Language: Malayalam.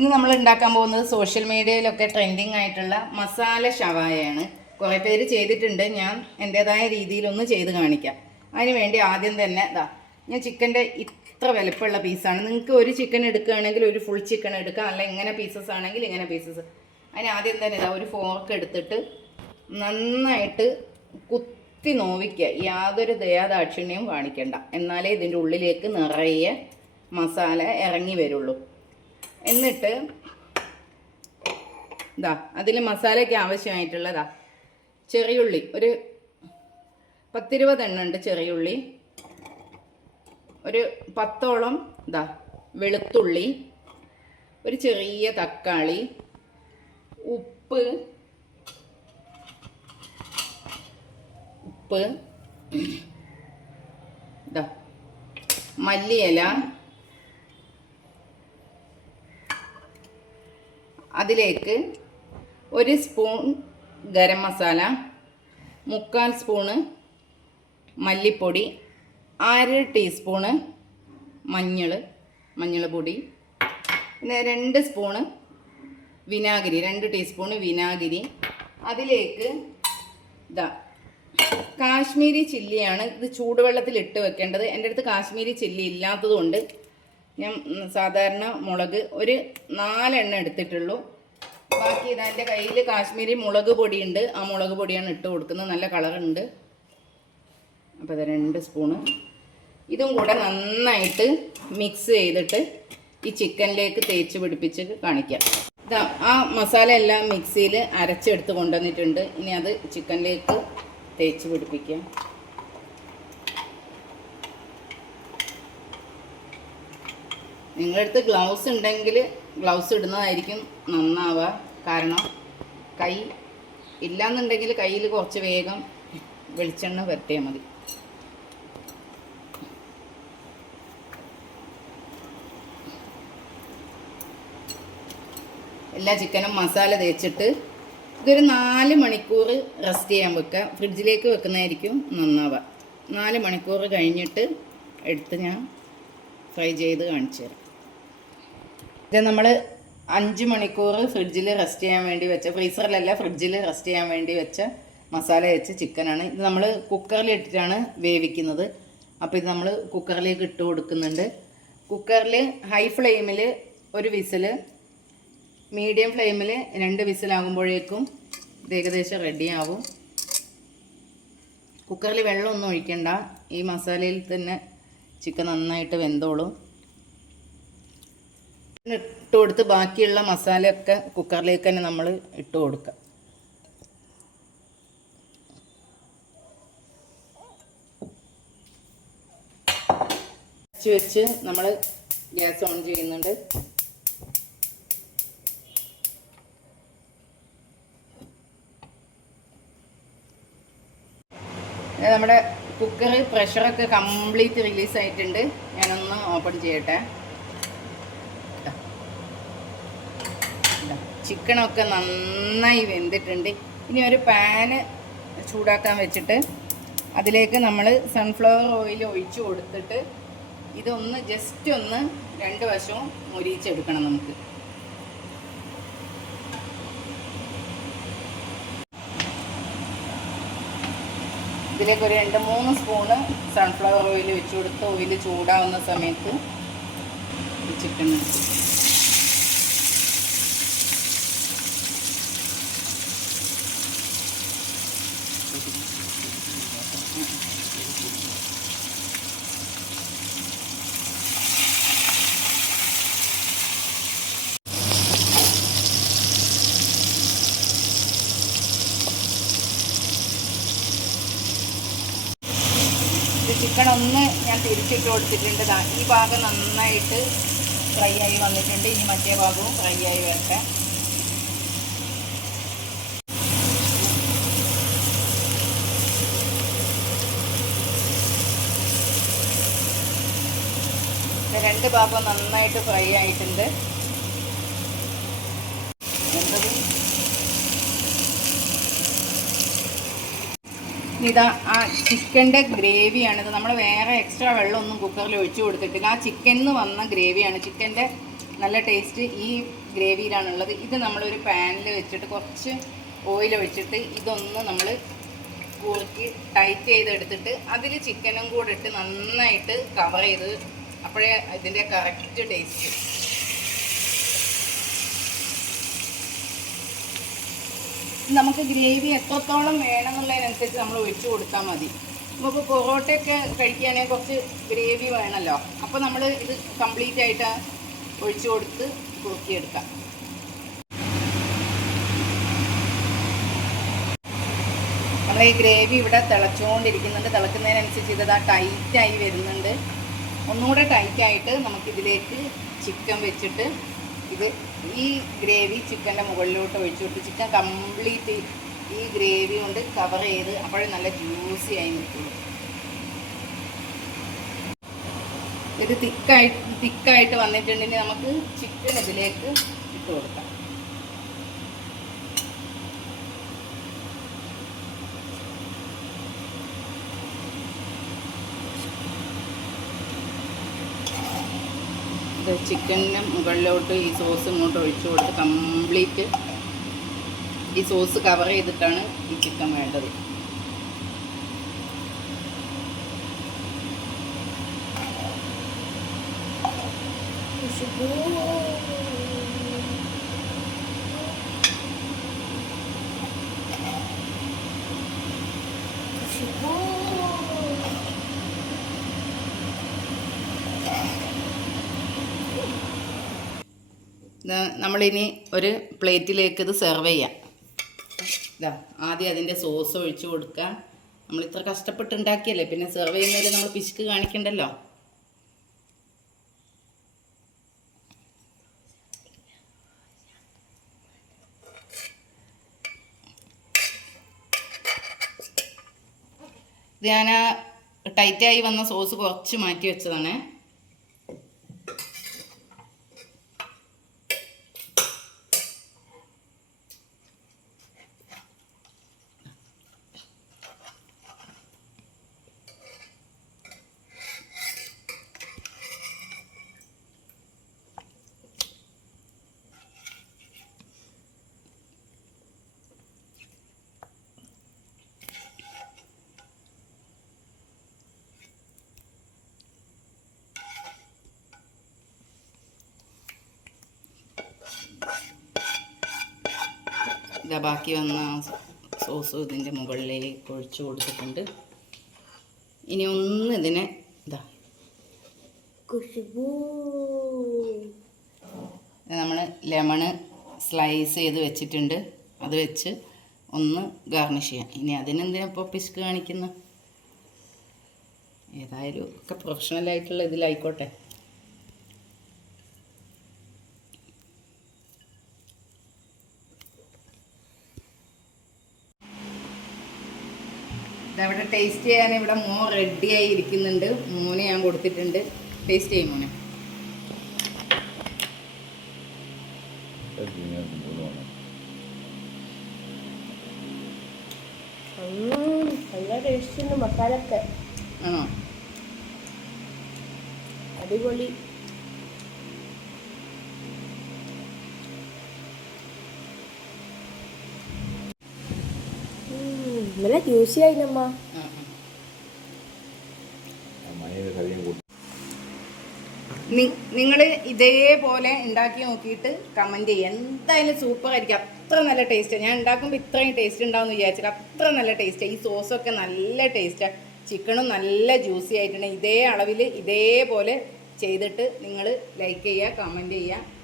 ഇന്ന് നമ്മൾ ഉണ്ടാക്കാൻ പോകുന്നത് സോഷ്യൽ മീഡിയയിലൊക്കെ ട്രെൻഡിങ് ആയിട്ടുള്ള മസാല ഷവായയാണ്. കുറേ പേര് ചെയ്തിട്ടുണ്ട്. ഞാൻ എൻ്റേതായ രീതിയിലൊന്ന് ചെയ്ത് കാണിക്കാം. അതിന് വേണ്ടി ആദ്യം തന്നെ ഞാൻ ചിക്കൻ്റെ ഇത്ര വലുപ്പമുള്ള പീസാണ്. നിങ്ങൾക്ക് ഒരു ചിക്കൻ എടുക്കുകയാണെങ്കിൽ ഒരു ഫുൾ ചിക്കൻ എടുക്കാം, അല്ല ഇങ്ങനെ പീസസ് ആണെങ്കിൽ ഇങ്ങനെ പീസസ്. അതിന് ആദ്യം തന്നെ ഒരു ഫോർക്ക് എടുത്തിട്ട് നന്നായിട്ട് കുത്തി നോവിക്കുക. യാതൊരു ദയാദാക്ഷിണ്യവും കാണിക്കണ്ട, എന്നാലേ ഇതിൻ്റെ ഉള്ളിലേക്ക് നിറയെ മസാല ഇറങ്ങി വരുള്ളൂ. എന്നിട്ട് അതിൽ മസാലയ്ക്ക് ആവശ്യമായിട്ടുള്ളതാ ചെറിയുള്ളി, ഒരു 10-20 എണ്ണം ഉണ്ട് ചെറിയുള്ളി, ഒരു 10ഓളം വെളുത്തുള്ളി, ഒരു ചെറിയ തക്കാളി, ഉപ്പ് മല്ലിയില, അതിലേക്ക് 1 സ്പൂൺ ഗരം മസാല, 3/4 സ്പൂണ് മല്ലിപ്പൊടി, 1/2 ടീസ്പൂണ് മഞ്ഞൾ പൊടി, പിന്നെ 2 സ്പൂണ് വിനാഗിരി, 2 ടീസ്പൂണ് വിനാഗിരി. അതിലേക്ക് കാശ്മീരി ചില്ലിയാണ്. ഇത് ചൂടുവെള്ളത്തിൽ ഇട്ട് വെക്കേണ്ടത്. എൻ്റെ അടുത്ത് കാശ്മീരി ചില്ലി ഇല്ലാത്തതുകൊണ്ട് ഞാൻ സാധാരണ മുളക് ഒരു 4 എണ്ണം എടുത്തിട്ടുള്ളൂ. ബാക്കി ഇതെൻ്റെ കയ്യിൽ കാശ്മീരി മുളക് പൊടിയുണ്ട്, ആ മുളക് പൊടിയാണ് ഇട്ട് കൊടുക്കുന്നത്. നല്ല കളറുണ്ട്. അപ്പോൾ ഇത് 2 സ്പൂണ്. ഇതും കൂടെ നന്നായിട്ട് മിക്സ് ചെയ്തിട്ട് ഈ ചിക്കനിലേക്ക് തേച്ച് പിടിപ്പിച്ച് കാണിക്കാം. ആ മസാല എല്ലാം മിക്സിയിൽ അരച്ചെടുത്ത് കൊണ്ടുവന്നിട്ടുണ്ട്. ഇനി അത് ചിക്കനിലേക്ക് തേച്ച് പിടിപ്പിക്കാം. നിങ്ങളുടെ അടുത്ത് ഗ്ലൗസ് ഉണ്ടെങ്കിൽ ഗ്ലൗസ് ഇടുന്നതായിരിക്കും നന്നാവുക. കാരണം കൈ ഇല്ലയെന്നുണ്ടെങ്കിൽ കയ്യിൽ കുറച്ച് വേഗം വെളിച്ചെണ്ണ പുരട്ടിയാൽ മതി. എല്ലാ ചിക്കനും മസാല തേച്ചിട്ട് ഇതൊരു 4 മണിക്കൂർ റെസ്റ്റ് ചെയ്യാൻ വെക്കുക. ഫ്രിഡ്ജിലേക്ക് വെക്കുന്നതായിരിക്കും നന്നാവുക. 4 മണിക്കൂർ കഴിഞ്ഞിട്ട് എടുത്ത് ഞാൻ ഫ്രൈ ചെയ്ത് കാണിച്ചു തരാം. ഇത് നമ്മൾ 5 മണിക്കൂർ ഫ്രിഡ്ജിൽ റെസ്റ്റ് ചെയ്യാൻ വേണ്ടി വെച്ച, ഫ്രീസറിലല്ല ഫ്രിഡ്ജിൽ റെസ്റ്റ് ചെയ്യാൻ വേണ്ടി വെച്ച മസാല വെച്ച ചിക്കനാണ്. ഇത് നമ്മൾ കുക്കറിൽ ഇട്ടിട്ടാണ് വേവിക്കുന്നത്. അപ്പോൾ ഇത് നമ്മൾ കുക്കറിലേക്ക് ഇട്ട് കൊടുക്കുന്നുണ്ട്. കുക്കറിൽ ഹൈ ഫ്ലെയിമിൽ 1 വിസിൽ, മീഡിയം ഫ്ലെയിമിൽ 2 വിസിലാകുമ്പോഴേക്കും ഇത് ഏകദേശം റെഡിയാവും. കുക്കറിൽ വെള്ളമൊന്നും ഒഴിക്കണ്ട, ഈ മസാലയിൽ തന്നെ ചിക്കൻ നന്നായിട്ട് വെന്തോളും. ഇട്ട് കൊടുത്ത് ബാക്കിയുള്ള മസാലയൊക്കെ കുക്കറിലേക്ക് തന്നെ നമ്മൾ ഇട്ട് കൊടുക്കുക. വെച്ച് നമ്മൾ ഗ്യാസ് ഓൺ ചെയ്യുന്നുണ്ട്. നമ്മുടെ കുക്കർ പ്രഷറൊക്കെ കംപ്ലീറ്റ് റിലീസായിട്ടുണ്ട്. ഞാനൊന്ന് ഓപ്പൺ ചെയ്യട്ടെ. ചിക്കനൊക്കെ നന്നായി വെന്തിട്ടുണ്ട്. ഇനി ഒരു പാന് ചൂടാക്കാൻ വെച്ചിട്ട് അതിലേക്ക് നമ്മൾ സൺഫ്ലവർ ഓയിൽ ഒഴിച്ച് കൊടുത്തിട്ട് ഇതൊന്ന് ജസ്റ്റ് ഒന്ന് 2 വശവും മൊരിയിച്ചെടുക്കണം. നമുക്ക് ഇതിലേക്ക് ഒരു 2-3 സ്പൂണ് സൺഫ്ലവർ ഓയിൽ വെച്ച് കൊടുത്ത് ഓയിൽ ചൂടാവുന്ന സമയത്ത് ചിക്കൻ ചിക്കൻ ഒന്ന് ഞാൻ തിരിച്ചിട്ട് കൊടുത്തിട്ടുണ്ട്. ഈ ഭാഗം നന്നായിട്ട് ഫ്രൈ ആയി വന്നിട്ടുണ്ട്. ഇനി മറ്റേ ഭാഗവും ഫ്രൈ ആയി വരട്ടെ. രണ്ട് ഭാഗവും നന്നായിട്ട് ഫ്രൈ ആയിട്ടുണ്ട്. ഇതാ ആ ചിക്കൻ്റെ ഗ്രേവിയാണിത്. നമ്മൾ വേറെ എക്സ്ട്രാ വെള്ളമൊന്നും കുക്കറിൽ ഒഴിച്ചു കൊടുത്തിട്ടില്ല. ആ ചിക്കനിൽ നിന്ന് വന്ന ഗ്രേവിയാണ്. ചിക്കൻ്റെ നല്ല ടേസ്റ്റ് ഈ ഗ്രേവിയിലാണുള്ളത്. ഇത് നമ്മളൊരു പാനിൽ വെച്ചിട്ട് കുറച്ച് ഓയിൽ ഒഴിച്ചിട്ട് ഇതൊന്ന് നമ്മൾ കുറുക്കി ടൈറ്റ് ചെയ്തെടുത്തിട്ട് അതിൽ ചിക്കനും കൂടെ ഇട്ട് നന്നായിട്ട് കവർ ചെയ്ത്, അപ്പോഴേ ഇതിൻ്റെ കറക്റ്റ് ടേസ്റ്റ്. നമുക്ക് ഗ്രേവി എത്രത്തോളം വേണമെന്നുള്ളതിനനുസരിച്ച് നമ്മൾ ഒഴിച്ചു കൊടുത്താൽ മതി. നമുക്ക് പൊറോട്ടയൊക്കെ കഴിക്കുകയാണെങ്കിൽ കുറച്ച് ഗ്രേവി വേണമല്ലോ, അപ്പോൾ നമ്മൾ ഇത് കംപ്ലീറ്റ് ആയിട്ട് ഒഴിച്ചു കൊടുത്ത് കുറുക്കിയെടുക്കാം. നമ്മുടെ ഈ ഗ്രേവി ഇവിടെ തിളച്ചുകൊണ്ടിരിക്കുന്നുണ്ട്. തിളക്കുന്നതിനനുസരിച്ച് ഇതാ ടൈറ്റായി വരുന്നുണ്ട്. ഒന്നുകൂടെ ടൈറ്റായിട്ട് നമുക്കിതിലേക്ക് ചിക്കൻ വെച്ചിട്ട് ഇത് ഈ ഗ്രേവി ചിക്കൻ്റെ മുകളിലോട്ട് ഒഴിച്ചു കൊടുത്ത് ചിക്കൻ കംപ്ലീറ്റ് ഈ ഗ്രേവി കൊണ്ട് കവർ ചെയ്ത് അപ്പോഴേ നല്ല ജ്യൂസി ആയി നിൽക്കുള്ളൂ. ഇത് തിക്കായിട്ട് വന്നിട്ടുണ്ടെങ്കിൽ നമുക്ക് ചിക്കൻ ഇതിലേക്ക് ഇട്ട് കൊടുക്കാം. ഇത് ചിക്കന് മുകളിലോട്ട് ഈ സോസ് ഇങ്ങോട്ട് ഒഴിച്ചു കൊടുത്ത് കംപ്ലീറ്റ് ഈ സോസ് കവർ ചെയ്തിട്ടാണ് ഈ ചിക്കൻ വേണ്ടത്. നമ്മളിനി ഒരു പ്ലേറ്റിലേക്ക് ഇത് സെർവ് ചെയ്യാം. ഇതാ ആദ്യം അതിൻ്റെ സോസ് ഒഴിച്ചു കൊടുക്കുക. നമ്മൾ ഇത്ര കഷ്ടപ്പെട്ട് ഉണ്ടാക്കിയല്ലേ, പിന്നെ സെർവ് ചെയ്യുന്നതിൽ നമ്മൾ പിശുക്ക് കാണിക്കണ്ടല്ലോ. ഇത് ഞാൻ ടൈറ്റായി വന്ന സോസ് കുറച്ച് മാറ്റി വെച്ചതാണ്. ഇതാ ബാക്കി വന്ന സോസ് ഇതിൻ്റെ മുകളിലേക്ക് ഒഴിച്ചു കൊടുത്തിട്ടുണ്ട്. ഇനി ഒന്ന് ഇതിനെ ഇതാ നമ്മൾ ലെമണ് സ്ലൈസ് ചെയ്ത് വെച്ചിട്ടുണ്ട്, അത് വെച്ച് ഒന്ന് ഗാർണിഷ് ചെയ്യാം. ഇനി അതിനെന്തിനാ ഇപ്പോൾ പിശുക്ക് കാണിക്കുന്നത്? ഏതായാലും ഒക്കെ പ്രൊഫഷണലായിട്ടുള്ള ഇതിലായിക്കോട്ടെ. ഇതവിടെ ടേസ്റ്റ് ചെയ്യാൻ ഇവിടെ മോൻ റെഡിയായി ഇരിക്കുന്നുണ്ട്. മോനെ ഞാൻ കൊടുത്തിട്ടുണ്ട്. ടേസ്റ്റ് ചെയ്യും മോനെ. നല്ല ടേസ്റ്റ് മസാലൊക്കെ ആണോ? അടിപൊളി. നല്ല ജ്യൂസി ആയില്ലമ്മ. നിങ്ങൾ ഇതേപോലെ ഉണ്ടാക്കി നോക്കിയിട്ട് കമൻറ്റ് ചെയ്യുക. എന്തായാലും സൂപ്പർ ആയിരിക്കും. അത്ര നല്ല ടേസ്റ്റാണ്. ഞാൻ ഉണ്ടാക്കുമ്പോൾ ഇത്രയും ടേസ്റ്റ് ഉണ്ടാവുമെന്ന് വിചാരിച്ചിട്ട് അത്ര നല്ല ടേസ്റ്റാണ്. ഈ സോസൊക്കെ നല്ല ടേസ്റ്റാണ്. ചിക്കനും നല്ല ജ്യൂസി ആയിട്ടുണ്ട്. ഇതേ അളവിൽ ഇതേപോലെ ചെയ്തിട്ട് നിങ്ങൾ ലൈക്ക് ചെയ്യുക, കമൻറ്റ് ചെയ്യുക.